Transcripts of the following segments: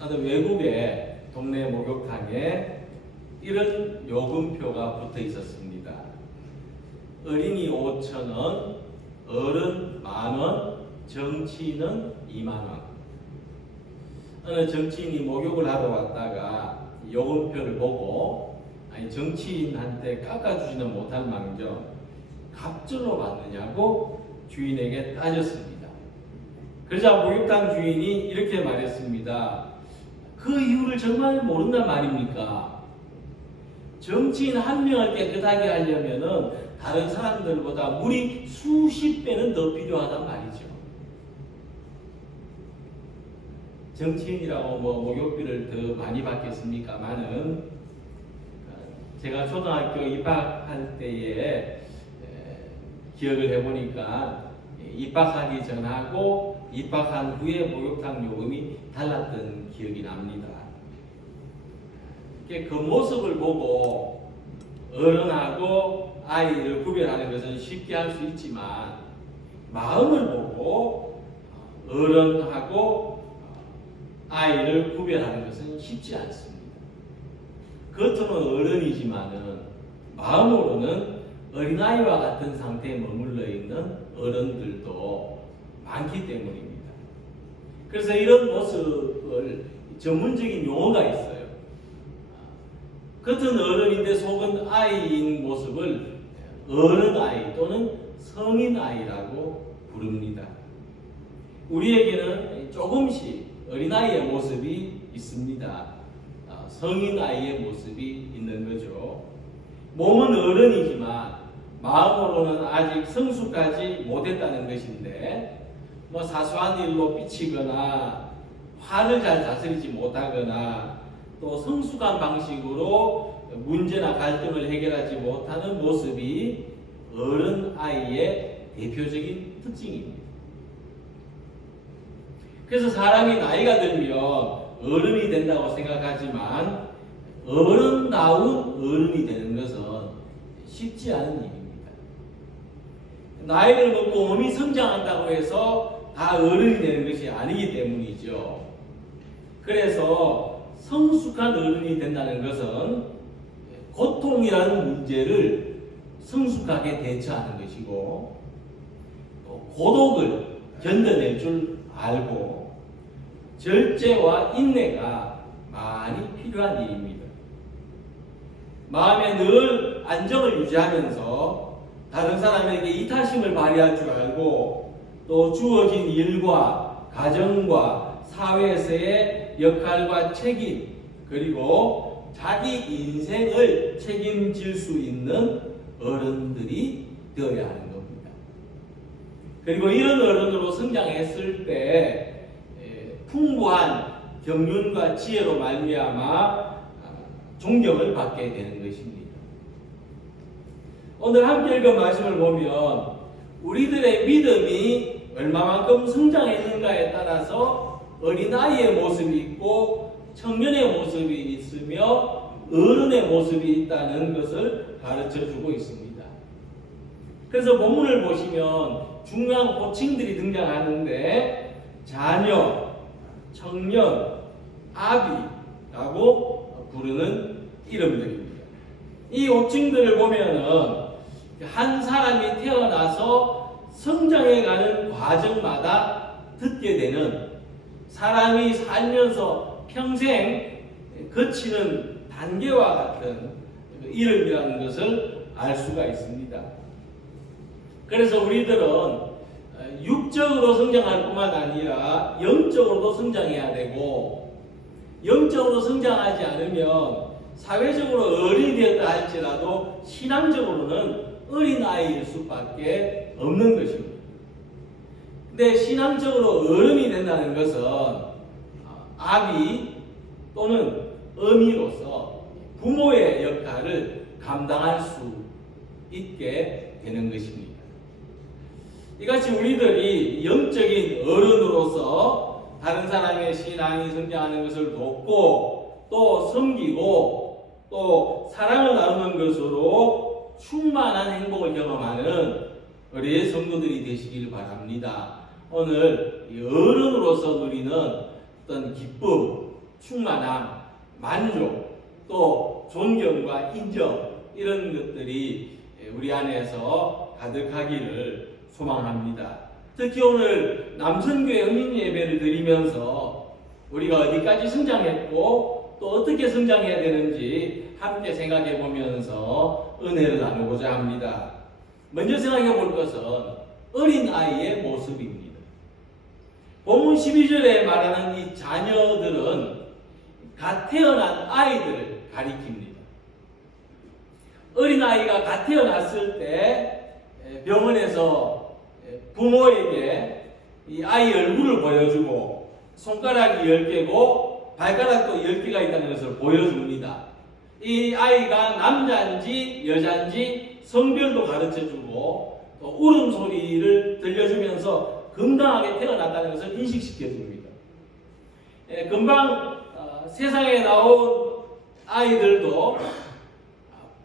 어느 외국의 동네 목욕탕에 이런 요금표가 붙어 있었습니다. 어린이 5,000원, 어른 10,000원, 정치인은 20,000원. 어느 정치인이 목욕을 하러 왔다가 요금표를 보고 정치인한테 깎아주지는 못할 망정 갑절로 받느냐고 주인에게 따졌습니다. 그러자 목욕탕 주인이 이렇게 말했습니다. 그 이유를 정말 모른단 말입니까? 정치인 한 명을 깨끗하게 하려면은 다른 사람들보다 물이 수십 배는 더 필요하단 말이죠. 정치인이라고 목욕비를 더 많이 받겠습니까마는 제가 초등학교 입학할 때에 기억을 해보니까 입학하기 전하고 입학한 후에 목욕탕 요금이 달랐던 기억이 납니다. 그 모습을 보고 어른하고 아이를 구별하는 것은 쉽게 할 수 있지만 마음을 보고 어른하고 아이를 구별하는 것은 쉽지 않습니다. 겉으로는 어른이지만은 마음으로는 어린아이와 같은 상태에 머물러 있는 어른들도 많기 때문입니다. 그래서 이런 모습을 전문적인 용어가 있어요. 겉은 어른인데 속은 아이인 모습을 어른아이 또는 성인아이라고 부릅니다. 우리에게는 조금씩 어린아이의 모습이 있습니다. 성인아이의 모습이 있는 거죠. 몸은 어른이지만 마음으로는 아직 성숙하지 못했다는 것인데 사소한 일로 삐치거나 화를 잘 다스리지 못하거나 또 성숙한 방식으로 문제나 갈등을 해결하지 못하는 모습이 어른아이의 대표적인 특징입니다. 그래서 사람이 나이가 들면 어른이 된다고 생각하지만 어른다운 어른이 되는 것은 쉽지 않은 일입니다. 나이를 먹고 몸이 성장한다고 해서 다 어른이 되는 것이 아니기 때문이죠. 그래서 성숙한 어른이 된다는 것은 고통이라는 문제를 성숙하게 대처하는 것이고 또 고독을 견뎌낼 줄 알고 절제와 인내가 많이 필요한 일입니다. 마음에 늘 안정을 유지하면서 다른 사람에게 이타심을 발휘할 줄 알고 또 주어진 일과 가정과 사회에서의 역할과 책임 그리고 자기 인생을 책임질 수 있는 어른들이 되어야 하는 겁니다. 그리고 이런 어른으로 성장했을 때 풍부한 경륜과 지혜로 말미암아 존경을 받게 되는 것입니다. 오늘 함께 읽은 말씀을 보면 우리들의 믿음이 얼마만큼 성장했는가에 따라서 어린아이의 모습이 있고 청년의 모습이 있으며 어른의 모습이 있다는 것을 가르쳐주고 있습니다. 그래서 본문을 보시면 중요한 호칭들이 등장하는데 자녀, 청년, 아비라고 부르는 이름들입니다. 이 호칭들을 보면은 한 사람이 태어나서 성장해가는 과정마다 듣게 되는 사람이 살면서 평생 거치는 단계와 같은 이름이라는 것을 알 수가 있습니다. 그래서 우리들은 육적으로 성장할 뿐만 아니라 영적으로도 성장해야 되고 영적으로 성장하지 않으면 사회적으로 어른이 되었다 할지라도 신앙적으로는 어린아이일 수밖에 없는 것입니다. 근데 신앙적으로 어른이 된다는 것은 아비 또는 어미로서 부모의 역할을 감당할 수 있게 되는 것입니다. 이같이 우리들이 영적인 어른으로서 다른 사람의 신앙이 성장하는 것을 돕고 또 섬기고 또 사랑을 나누는 것으로 충만한 행복을 경험하는 우리 성도들이 되시길 바랍니다. 오늘 어른으로서 누리는 어떤 기쁨 충만함, 만족, 또 존경과 인정 이런 것들이 우리 안에서 가득하기를 소망합니다. 특히 오늘 남선교회 응인 예배를 드리면서 우리가 어디까지 성장했고 또 어떻게 성장해야 되는지 함께 생각해 보면서 은혜를 나누고자 합니다. 먼저 생각해 볼 것은 어린아이의 모습입니다. 본문 12절에 말하는 이 자녀들은 갓 태어난 아이들을 가리킵니다. 어린아이가 갓 태어났을 때 병원에서 부모에게 이 아이 얼굴을 보여주고 손가락이 10개고 발가락도 10개가 있다는 것을 보여줍니다. 이 아이가 남자인지 여자인지 성별도 가르쳐주고 또 울음소리를 들려주면서 건강하게 태어났다는 것을 인식시켜줍니다. 금방 세상에 나온 아이들도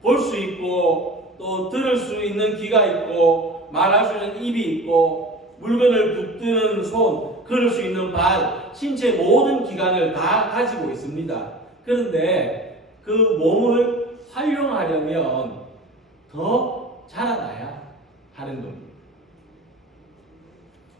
볼 수 있고 또 들을 수 있는 귀가 있고 말할 수 있는 입이 있고 물건을 붙드는 손, 걸을 수 있는 발, 신체 모든 기관을 다 가지고 있습니다. 그런데 그 몸을 활용하려면 더 자라나야 하는 겁니다.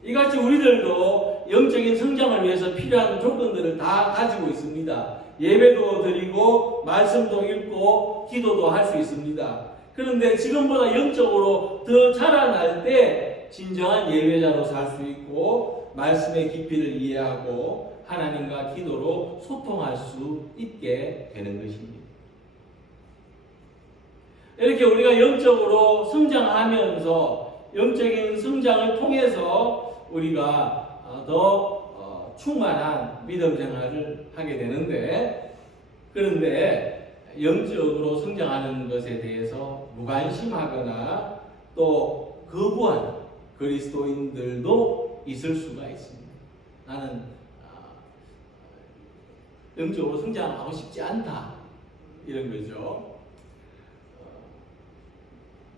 이같이 우리들도 영적인 성장을 위해서 필요한 조건들을 다 가지고 있습니다. 예배도 드리고 말씀도 읽고 기도도 할 수 있습니다. 그런데 지금보다 영적으로 더 자라날 때 진정한 예배자로 살 수 있고 말씀의 깊이를 이해하고 하나님과 기도로 소통할 수 있게 되는 것입니다. 이렇게 우리가 영적으로 성장하면서 영적인 성장을 통해서 우리가 더 충만한 믿음 생활을 하게 되는데, 그런데 영적으로 성장하는 것에 대해서 무관심하거나 또 거부하는 그리스도인들도 있을 수가 있습니다. 나는 영적으로 성장하고 싶지 않다, 이런 거죠.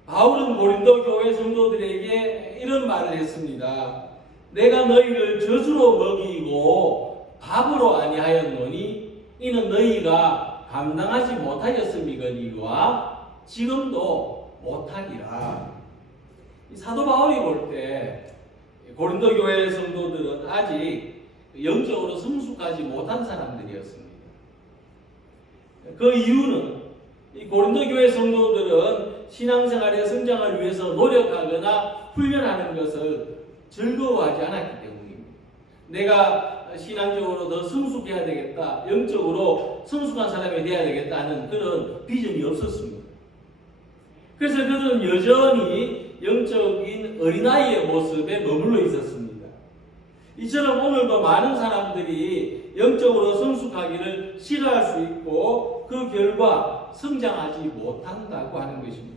바울은 고린도 교회 성도들에게 이런 말을 했습니다. 내가 너희를 젖으로 먹이고 밥으로 아니하였노니 이는 너희가 감당하지 못하였음이거니와 지금도 못하리라. 사도 바울이 볼 때 고린도 교회 성도들은 아직 영적으로 성숙하지 못한 사람들이었습니다. 그 이유는 이 고린도 교회 성도들은 신앙생활의 성장을 위해서 노력하거나 훈련하는 것을 즐거워하지 않았기 때문입니다. 내가 신앙적으로 더 성숙해야 되겠다, 영적으로 성숙한 사람이 되어야 되겠다는 그런 비전이 없었습니다. 그래서 그들은 여전히 영적인 어린아이의 모습에 머물러 있었습니다. 이처럼 오늘도 많은 사람들이 영적으로 성숙하기를 싫어할 수 있고 그 결과 성장하지 못한다고 하는 것입니다.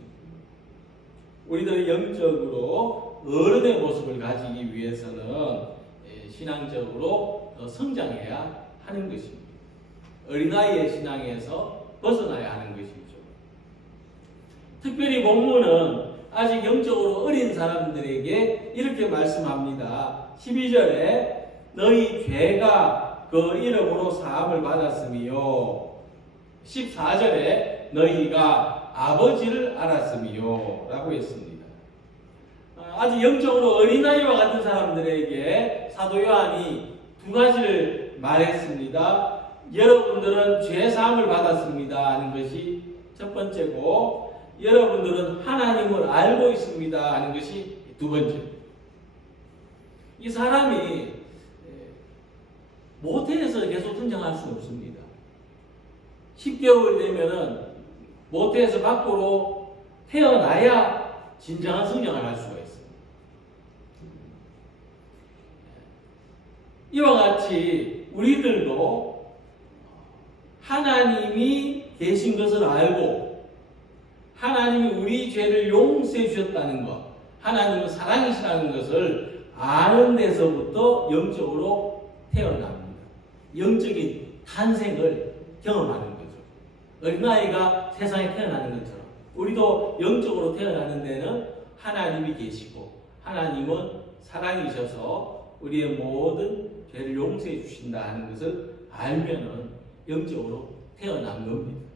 우리들의 영적으로 어른의 모습을 가지기 위해서는 신앙적으로 더 성장해야 하는 것입니다. 어린아이의 신앙에서 벗어나야 하는 것이죠. 특별히 본문은 아직 영적으로 어린 사람들에게 이렇게 말씀합니다. 12절에 너희 죄가 그 이름으로 사함을 받았으며 14절에 너희가 아버지를 알았으며 라고 했습니다. 아직 영적으로 어린아이와 같은 사람들에게 사도 요한이 두 가지를 말했습니다. 여러분들은 죄 사함을 받았습니다 하는 것이 첫 번째고, 여러분들은 하나님을 알고 있습니다 하는 것이 두 번째. 이 사람이 모태에서 계속 성장할 수는 없습니다. 10개월 되면은 모태에서 밖으로 태어나야 진정한 성장을 할 수가 있습니다. 이와 같이 우리들도 하나님이 계신 것을 알고 하나님이 우리 죄를 용서해 주셨다는 것, 하나님은 사랑이시라는 것을 아는 데서부터 영적으로 태어납니다. 영적인 탄생을 경험하는 거죠. 어린아이가 세상에 태어나는 것처럼 우리도 영적으로 태어나는 데는 하나님이 계시고 하나님은 사랑이셔서 우리의 모든 죄를 용서해 주신다 하는 것을 알면은 영적으로 태어난 겁니다.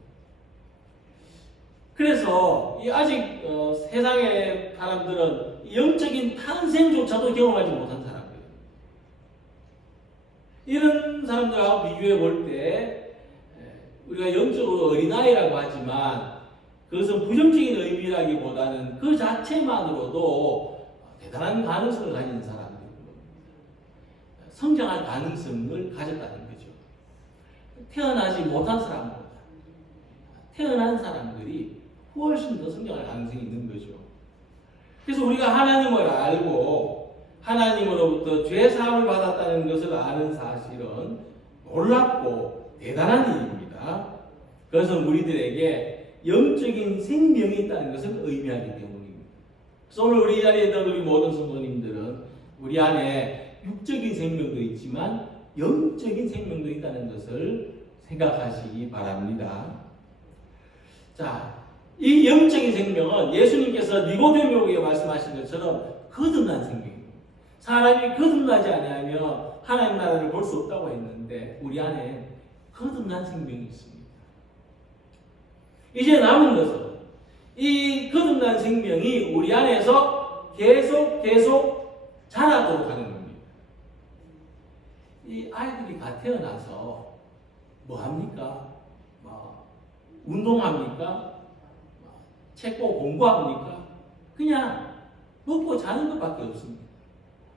그래서 이 아직 세상의 사람들은 영적인 탄생조차도 경험하지 못한 사람들이에요. 이런 사람들하고 비교해 볼 때 우리가 영적으로 어린아이라고 하지만 그것은 부정적인 의미라기보다는 그 자체만으로도 대단한 가능성을 가진 사람들입니다. 성장할 가능성을 가졌다는 거죠. 태어나지 못한 사람보다 태어난 사람들이 훨씬 더 성장할 가능성이 있는 거죠. 그래서 우리가 하나님을 알고 하나님으로부터 죄 사함을 받았다는 것을 아는 사실은 놀랍고 대단한 일입니다. 그것은 우리들에게 영적인 생명이 있다는 것을 의미하기 때문입니다. 그래서 오늘 우리 자리에 있는 우리 모든 성도님들은 우리 안에 육적인 생명도 있지만 영적인 생명도 있다는 것을 생각하시기 바랍니다. 자, 이 영적인 생명은 예수님께서 니고데모에게 말씀하신 것처럼 거듭난 생명입니다. 사람이 거듭나지 아니하면 하나님 나라를 볼 수 없다고 했는데 우리 안에 거듭난 생명이 있습니다. 이제 남은 것은 이 거듭난 생명이 우리 안에서 계속 자라도록 하는 겁니다. 이 아이들이 다 태어나서 뭐 합니까? 운동합니까? 책 보고 공부합니까? 그냥 먹고 자는 것밖에 없습니다.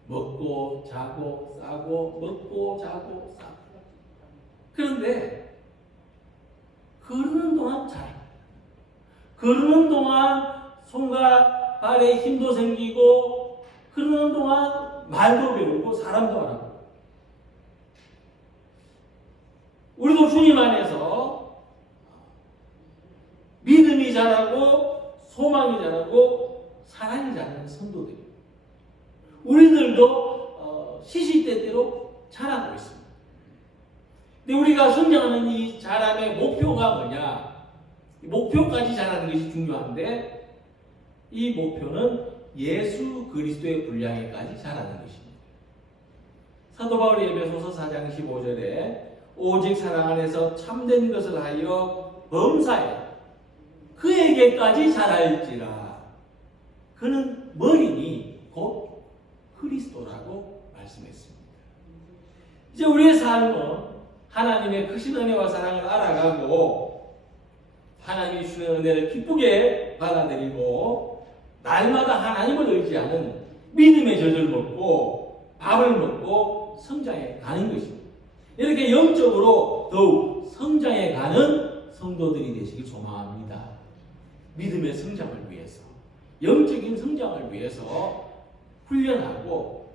먹고 자고 싸고 먹고 자고 싸고. 그런데 걸으는 동안 걸으는 동안 손과 발에 힘도 생기고 걸으는 동안 말도 배우고 사람도 알아보고. 우리도 주님 안에서 믿음이 자라고 소망이 자라고 사랑이 자라는 성도들이에요. 우리들도 시시때때로 자라고 있습니다. 근데 우리가 성장하는 이 자람의 목표가 뭐냐? 목표까지 자라는 것이 중요한데 이 목표는 예수 그리스도의 분량에까지 자라는 것입니다. 사도 바울이 에베소서 4장 15절에 오직 사랑 안에서 참된 것을 하여 범사에 그에게까지 자랄지라. 그는 머리니 곧 그리스도라고 말씀했습니다. 이제 우리의 삶은 하나님의 크신 은혜와 사랑을 알아가고 하나님이 주는 은혜를 기쁘게 받아들이고 날마다 하나님을 의지하는 믿음의 젖을 먹고 밥을 먹고 성장해 가는 것입니다. 이렇게 영적으로 더욱 성장해 가는 성도들이 되시길 소망합니다. 믿음의 성장을 위해서, 영적인 성장을 위해서 훈련하고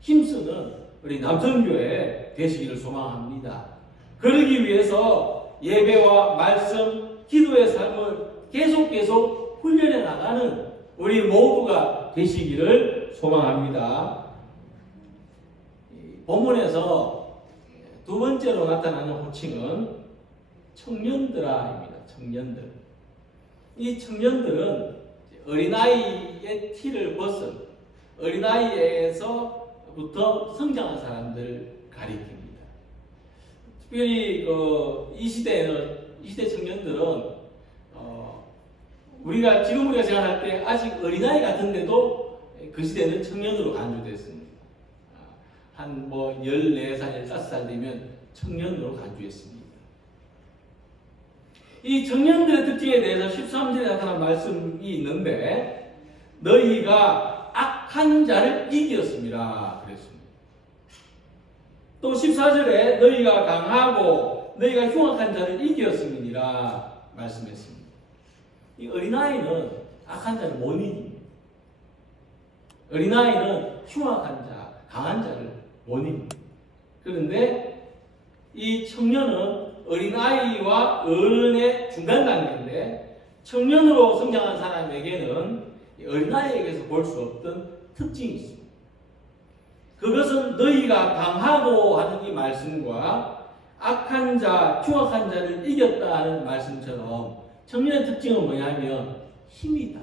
힘쓰는 우리 남성교회 되시기를 소망합니다. 그러기 위해서 예배와 말씀, 기도의 삶을 계속 훈련해 나가는 우리 모두가 되시기를 소망합니다. 본문에서 두 번째로 나타나는 호칭은 청년들아입니다. 청년들. 이 청년들은 어린아이의 티를 벗은 어린아이에서부터 성장한 사람들을 가리킵니다. 특별히 이 시대 청년들은 지금 우리가 생각할 때 아직 어린아이 같은데도 그 시대는 청년으로 간주됐습니다. 한 14살, 15살 되면 청년으로 간주했습니다. 이 청년들의 특징에 대해서 13절에 나타난 말씀이 있는데 너희가 악한 자를 이겼습니다. 그랬습니다. 또 14절에 너희가 강하고 너희가 흉악한 자를 이겼음이니라 말씀했습니다. 이 어린아이는 악한 자를 못 이깁니다. 어린아이는 흉악한 자, 강한 자를 못 이깁니다. 그런데 이 청년은 어린아이와 어른의 중간 단계인데 청년으로 성장한 사람에게는 어린아이에게서 볼 수 없던 특징이 있습니다. 그것은 너희가 강하고 하는 이 말씀과 악한 자, 흉악한 자를 이겼다 하는 말씀처럼 청년의 특징은 뭐냐면 힘이 있다.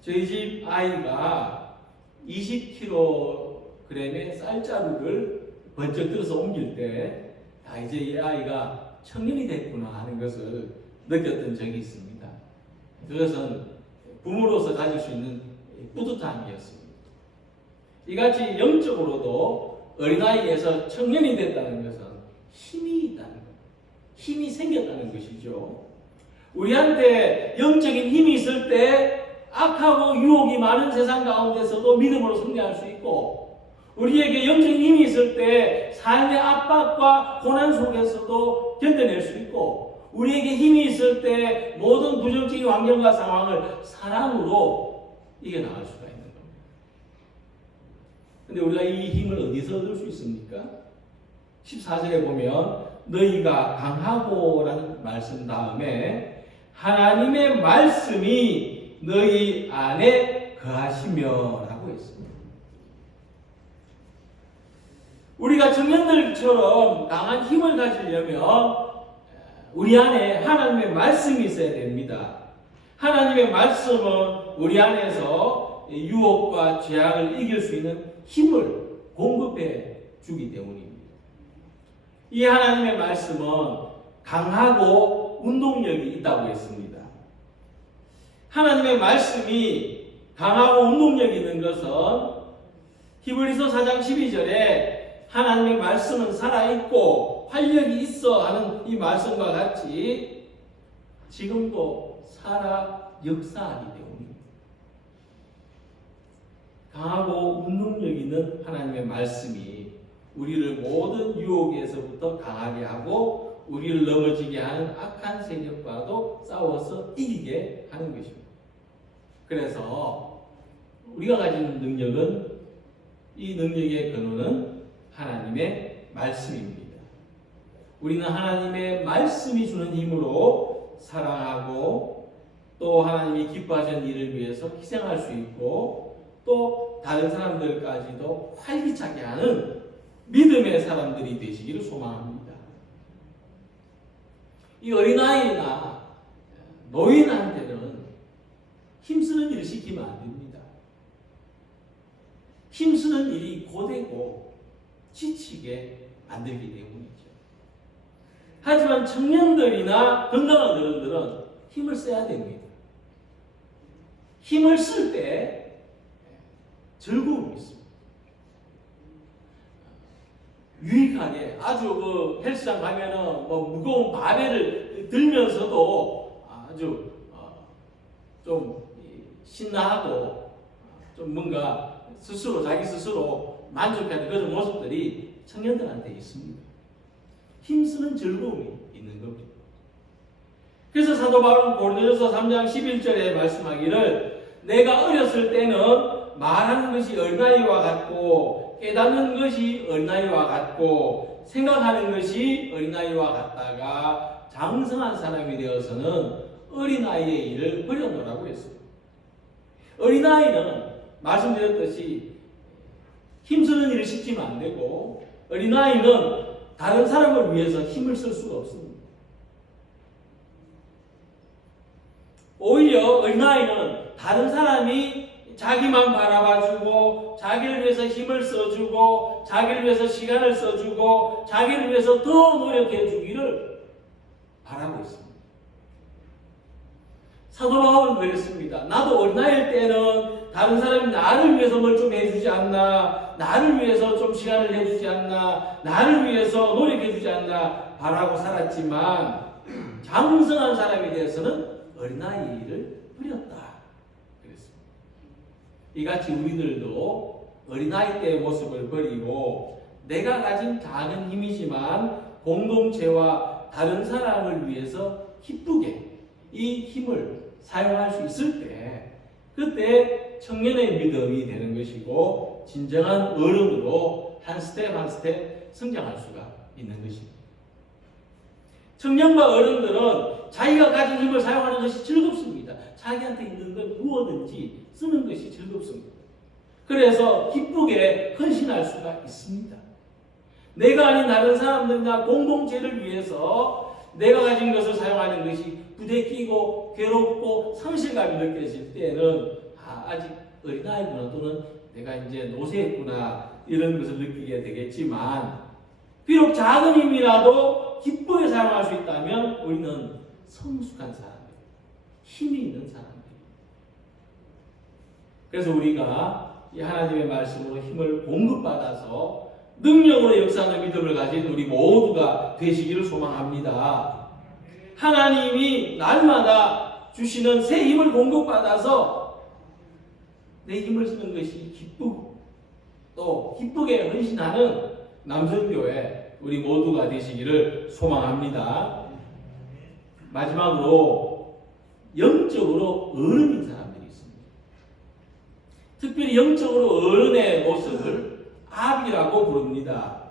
저희 집 아이가 20kg 그램의 쌀자루를 번쩍 들어서 옮길 때, 이제 이 아이가 청년이 됐구나 하는 것을 느꼈던 적이 있습니다. 그것은 부모로서 가질 수 있는 뿌듯함이었습니다. 이같이 영적으로도 어린아이에서 청년이 됐다는 것은 힘이 있다는 것, 힘이 생겼다는 것이죠. 우리한테 영적인 힘이 있을 때 악하고 유혹이 많은 세상 가운데서도 믿음으로 승리할 수 있고, 우리에게 영적인 힘이 있을 때 삶의 압박과 고난 속에서도 견뎌낼 수 있고, 우리에게 힘이 있을 때 모든 부정적인 환경과 상황을 사랑으로 이겨나갈 수가 있는 겁니다. 그런데 우리가 이 힘을 어디서 얻을 수 있습니까? 14절에 보면 너희가 강하고 라는 말씀 다음에 하나님의 말씀이 너희 안에 거하시며 라고 했습니다. 우리가 청년들처럼 강한 힘을 가지려면 우리 안에 하나님의 말씀이 있어야 됩니다. 하나님의 말씀은 우리 안에서 유혹과 죄악을 이길 수 있는 힘을 공급해 주기 때문입니다. 이 하나님의 말씀은 강하고 운동력이 있다고 했습니다. 하나님의 말씀이 강하고 운동력이 있는 것은 히브리서 4장 12절에 하나님의 말씀은 살아있고 활력이 있어 하는 이 말씀과 같이 지금도 살아 역사하기 때문입니다. 강하고 운동력 있는 하나님의 말씀이 우리를 모든 유혹에서부터 강하게 하고 우리를 넘어지게 하는 악한 세력과도 싸워서 이기게 하는 것입니다. 그래서 우리가 가진 능력은, 이 능력의 근원은 하나님의 말씀입니다. 우리는 하나님의 말씀이 주는 힘으로 사랑하고 또 하나님이 기뻐하시는 일을 위해서 희생할 수 있고 또 다른 사람들까지도 활기차게 하는 믿음의 사람들이 되시기를 소망합니다. 이 어린아이나 노인한테는 힘쓰는 일을 시키면 안 됩니다. 힘쓰는 일이 고되고 지치게 만들기 때문이죠. 하지만 청년들이나 건강한 어른들은 힘을 써야 됩니다. 힘을 쓸 때 즐거움이 있습니다. 유익하게 아주 헬스장 가면은 무거운 바벨을 들면서도 아주 좀 신나하고 좀 뭔가 자기 스스로 만족하는 그런 모습들이 청년들한테 있습니다. 힘쓰는 즐거움이 있는 겁니다. 그래서 사도 바울은 고린도전서 3장 11절에 말씀하기를 내가 어렸을 때는 말하는 것이 어린아이와 같고 깨닫는 것이 어린아이와 같고 생각하는 것이 어린아이와 같다가 장성한 사람이 되어서는 어린아이의 일을 버려놓으라고 했습니다. 어린아이는 말씀드렸듯이 힘쓰는 일을 시키면 안 되고 어린아이는 다른 사람을 위해서 힘을 쓸 수가 없습니다. 오히려 어린아이는 다른 사람이 자기만 바라봐주고 자기를 위해서 힘을 써주고 자기를 위해서 시간을 써주고 자기를 위해서 더 노력해주기를 바라고 있습니다. 사도 바울은 그랬습니다. 나도 어린아이일 때는 다른 사람이 나를 위해서 뭘 좀 해주지 않나, 나를 위해서 좀 시간을 내주지 않나, 나를 위해서 노력해주지 않나 바라고 살았지만 장성한 사람이 되어서는 어린아이를 버렸다. 그랬습니다. 이같이 우리들도 어린아이 때의 모습을 버리고 내가 가진 작은 힘이지만 공동체와 다른 사람을 위해서 기쁘게 이 힘을 사용할 수 있을 때 그때 청년의 믿음이 되는 것이고 진정한 어른으로 한 스텝 한 스텝 성장할 수가 있는 것입니다. 청년과 어른들은 자기가 가진 힘을 사용하는 것이 즐겁습니다. 자기한테 있는 걸 무엇든지 쓰는 것이 즐겁습니다. 그래서 기쁘게 헌신할 수가 있습니다. 내가 아닌 다른 사람들과 공동체를 위해서 내가 가진 것을 사용하는 것이 부대끼고 괴롭고 상실감이 느껴질 때는 아직 어린아이구나 또는 내가 이제 노쇠했구나 이런 것을 느끼게 되겠지만 비록 작은 힘이라도 기쁘게 사용할 수 있다면 우리는 성숙한 사람들, 힘이 있는 사람들. 그래서 우리가 이 하나님의 말씀으로 힘을 공급받아서 능력으로 역사하는 믿음을 가진 우리 모두가 되시기를 소망합니다. 하나님이 날마다 주시는 새 힘을 공급받아서 내 힘을 쓰는 것이 기쁘고 또 기쁘게 헌신하는 남성교회 우리 모두가 되시기를 소망합니다. 마지막으로 영적으로 어른인 사람들이 있습니다. 특별히 영적으로 어른의 모습을 아비라고 부릅니다.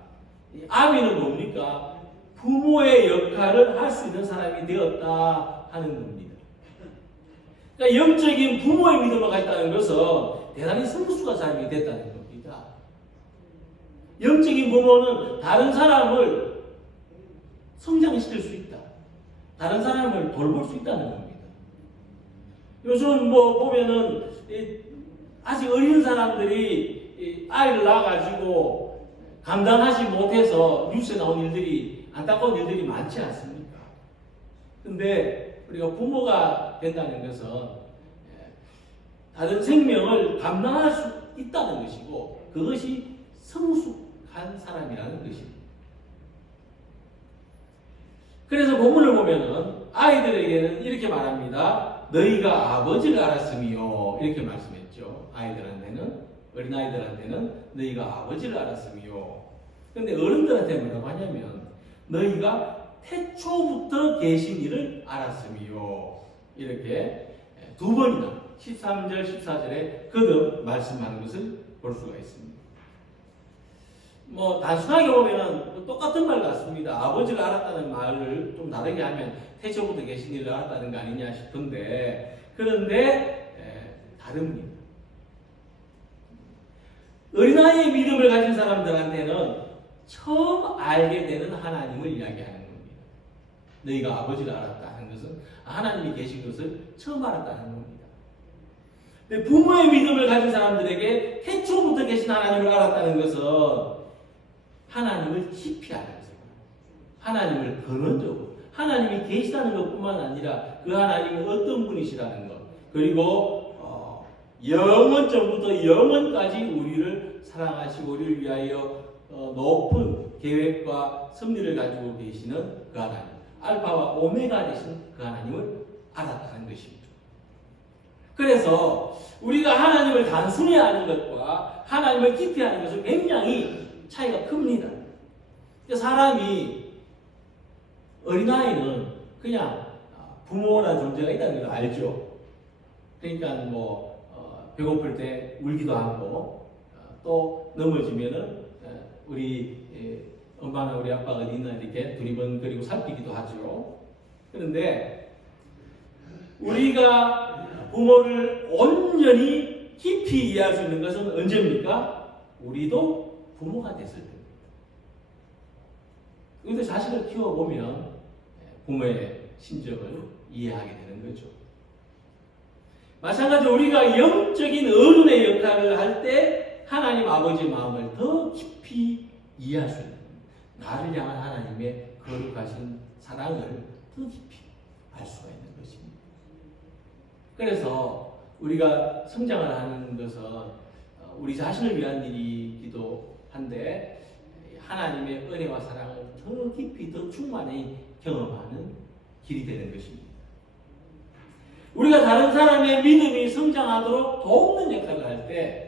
이 아비는 뭡니까? 부모의 역할을 할 수 있는 사람이 되었다 하는 겁니다. 그러니까 영적인 부모의 믿음을 가졌다는 것은 대단히 성숙한 사람이 됐다는 겁니다. 영적인 부모는 다른 사람을 성장시킬 수 있다. 다른 사람을 돌볼 수 있다는 겁니다. 요즘 보면은 아직 어린 사람들이 아이를 낳아가지고 감당하지 못해서 뉴스에 나온 일들이 안타까운 일들이 많지 않습니까? 근데 우리가 부모가 된다는 것은 다른 생명을 감당할 수 있다는 것이고 그것이 성숙한 사람이라는 것입니다. 그래서 본문을 보면은 아이들에게는 이렇게 말합니다. 너희가 아버지를 알았으미요. 이렇게 말씀했죠. 아이들한테는, 어린아이들한테는 너희가 아버지를 알았으미요. 근데 어른들한테 뭐라고 하냐면 너희가 태초부터 계신 이를 알았으미요. 이렇게 두 번이나 13절, 14절에 거듭 말씀하는 것을 볼 수가 있습니다. 단순하게 보면은 똑같은 말 같습니다. 아버지를 알았다는 말을 좀 다르게 하면 태초부터 계신 이를 알았다는 거 아니냐 싶은데, 그런데 다릅니다. 어린아이의 믿음을 가진 사람들한테는 처음 알게 되는 하나님을 이야기하는 겁니다. 너희가 아버지를 알았다 하는 것은 하나님이 계신 것을 처음 알았다는 겁니다. 근데 부모의 믿음을 가진 사람들에게 태초부터 계신 하나님을 알았다는 것은 하나님을 깊이 알아서 하나님을 근원적으로 하나님이 계시다는 것뿐만 아니라 그 하나님이 어떤 분이시라는 것, 그리고 영원전부터 영원까지 우리를 사랑하시고 우리를 위하여 높은 계획과 섭리를 가지고 계시는 그 하나님, 알파와 오메가 되신 그 하나님을 알았다는 것입니다. 그래서 우리가 하나님을 단순히 아는 것과 하나님을 깊이 아는 것은 굉장히 차이가 큽니다. 사람이 어린아이는 그냥 부모라는 존재가 있다는 걸 알죠. 그러니까 배고플 때 울기도 하고 또 넘어지면은 우리 엄마나 우리 아빠가 어디 있나 이렇게 두리번거리고 살피기도 하죠. 그런데 우리가 부모를 온전히 깊이 이해할 수 있는 것은 언제입니까? 우리도 부모가 됐을 때입니다. 우리도 자식을 키워보면 부모의 심정을 이해하게 되는 거죠. 마찬가지로 우리가 영적인 어른의 역할을 할 때 하나님 아버지의 마음을 더 깊이 이해할 수 있는, 나를 향한 하나님의 거룩하신 사랑을 더 깊이 알 수가 있는 것입니다. 그래서 우리가 성장을 하는 것은 우리 자신을 위한 일이기도 한데 하나님의 은혜와 사랑을 더 깊이 더 충만히 경험하는 길이 되는 것입니다. 우리가 다른 사람의 믿음이 성장하도록 돕는 역할을 할 때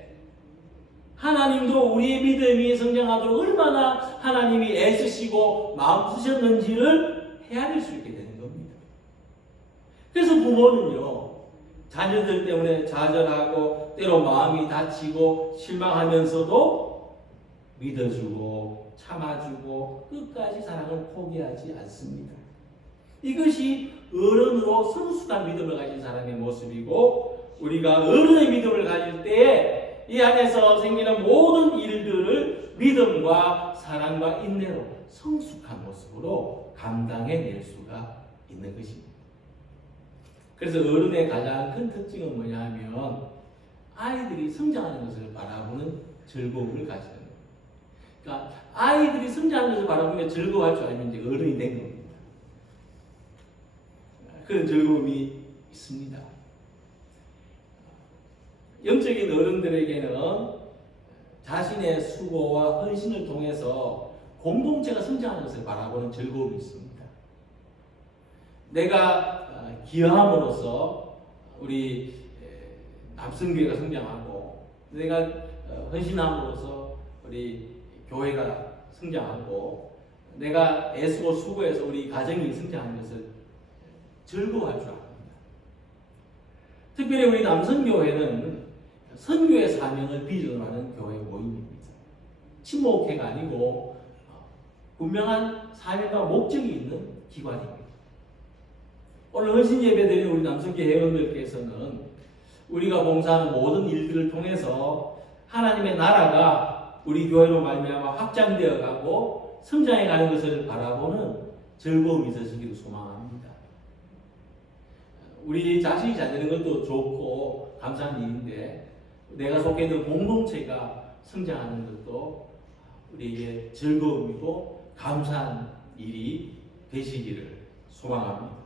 하나님도 우리의 믿음이 성장하도록 얼마나 하나님이 애쓰시고 마음 쓰셨는지를 헤아릴 수 있게 되는 겁니다. 그래서 부모는요, 자녀들 때문에 좌절하고 때로 마음이 다치고 실망하면서도 믿어주고 참아주고 끝까지 사랑을 포기하지 않습니다. 이것이 어른으로 성숙한 믿음을 가진 사람의 모습이고, 우리가 어른의 믿음을 가질 때에 이 안에서 생기는 모든 일들을 믿음과 사랑과 인내로 성숙한 모습으로 감당해낼 수가 있는 것입니다. 그래서 어른의 가장 큰 특징은 뭐냐 하면 아이들이 성장하는 것을 바라보는 즐거움을 가지는 겁니다. 그러니까 아이들이 성장하는 것을 바라보며 즐거워할 줄 알면 이제 어른이 된 겁니다. 그런 즐거움이 있습니다. 영적인 어른들에게는 자신의 수고와 헌신을 통해서 공동체가 성장하는 것을 바라보는 즐거움이 있습니다. 내가 기여함으로써 우리 남성교회가 성장하고, 내가 헌신함으로써 우리 교회가 성장하고, 내가 애쓰고 수고해서 우리 가정이 성장하는 것을 즐거워할 줄 압니다. 특별히 우리 남성교회는 선교의 사명을 비전으로 하는 교회 모임입니다. 친목회가 아니고 분명한 사명과 목적이 있는 기관입니다. 오늘 헌신 예배 드리는 우리 남성교회 회원들께서는 우리가 봉사하는 모든 일들을 통해서 하나님의 나라가 우리 교회로 말미암아 확장되어 가고 성장해 가는 것을 바라보는 즐거움이 있으시기를 소망합니다. 우리 자식이 잘 되는 것도 좋고 감사한 일인데, 내가 속해 있는 공동체가 성장하는 것도 우리에게 즐거움이고 감사한 일이 되시기를 소망합니다.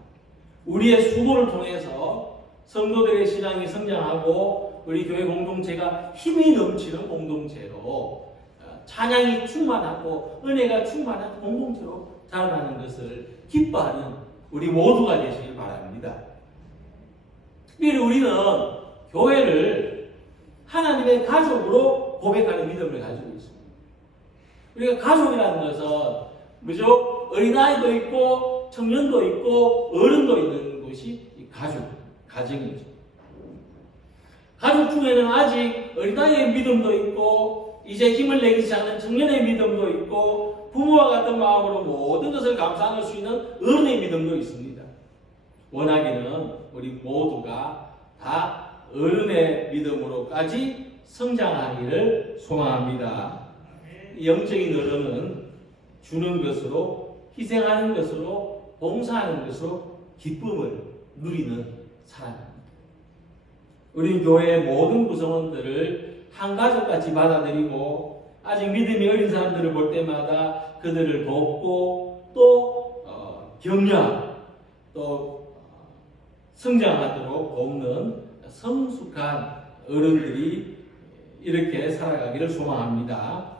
우리의 수고를 통해서 성도들의 신앙이 성장하고 우리 교회 공동체가 힘이 넘치는 공동체로, 찬양이 충만하고 은혜가 충만한 공동체로 자라나는 것을 기뻐하는 우리 모두가 되시길 바랍니다. 특별히 우리는 교회를 하나님의 가족으로 고백하는 믿음을 가지고 있습니다. 우리가 가족이라는 것은 무조 어린아이도 있고 청년도 있고 어른도 있는 곳이 가정이죠. 가족 중에는 아직 어린아이의 믿음도 있고 이제 힘을 내기 시작하는 청년의 믿음도 있고 부모와 같은 마음으로 모든 것을 감당할 수 있는 어른의 믿음도 있습니다. 원하기는 우리 모두가 다 어른의 믿음으로까지 성장하기를 소망합니다. 영적인 어른은 주는 것으로, 희생하는 것으로, 봉사하는 것으로 기쁨을 누리는 사람입니다. 우리 교회의 모든 구성원들을 한 가족같이 받아들이고, 아직 믿음이 어린 사람들을 볼 때마다 그들을 돕고 또 격려하고 또 성장하도록 돕는 성숙한 어른들이 이렇게 살아가기를 소망합니다.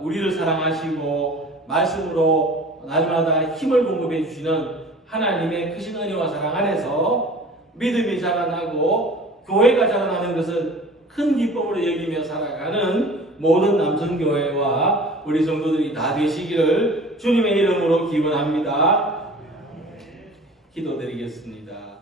우리를 사랑하시고 말씀으로 날마다 힘을 공급해 주시는 하나님의 크신 은혜와 사랑 안에서 믿음이 자라나고 교회가 자라나는 것을 큰 기쁨으로 여기며 살아가는 모든 남성교회와 우리 성도들이 다 되시기를 주님의 이름으로 기원합니다. 기도드리겠습니다.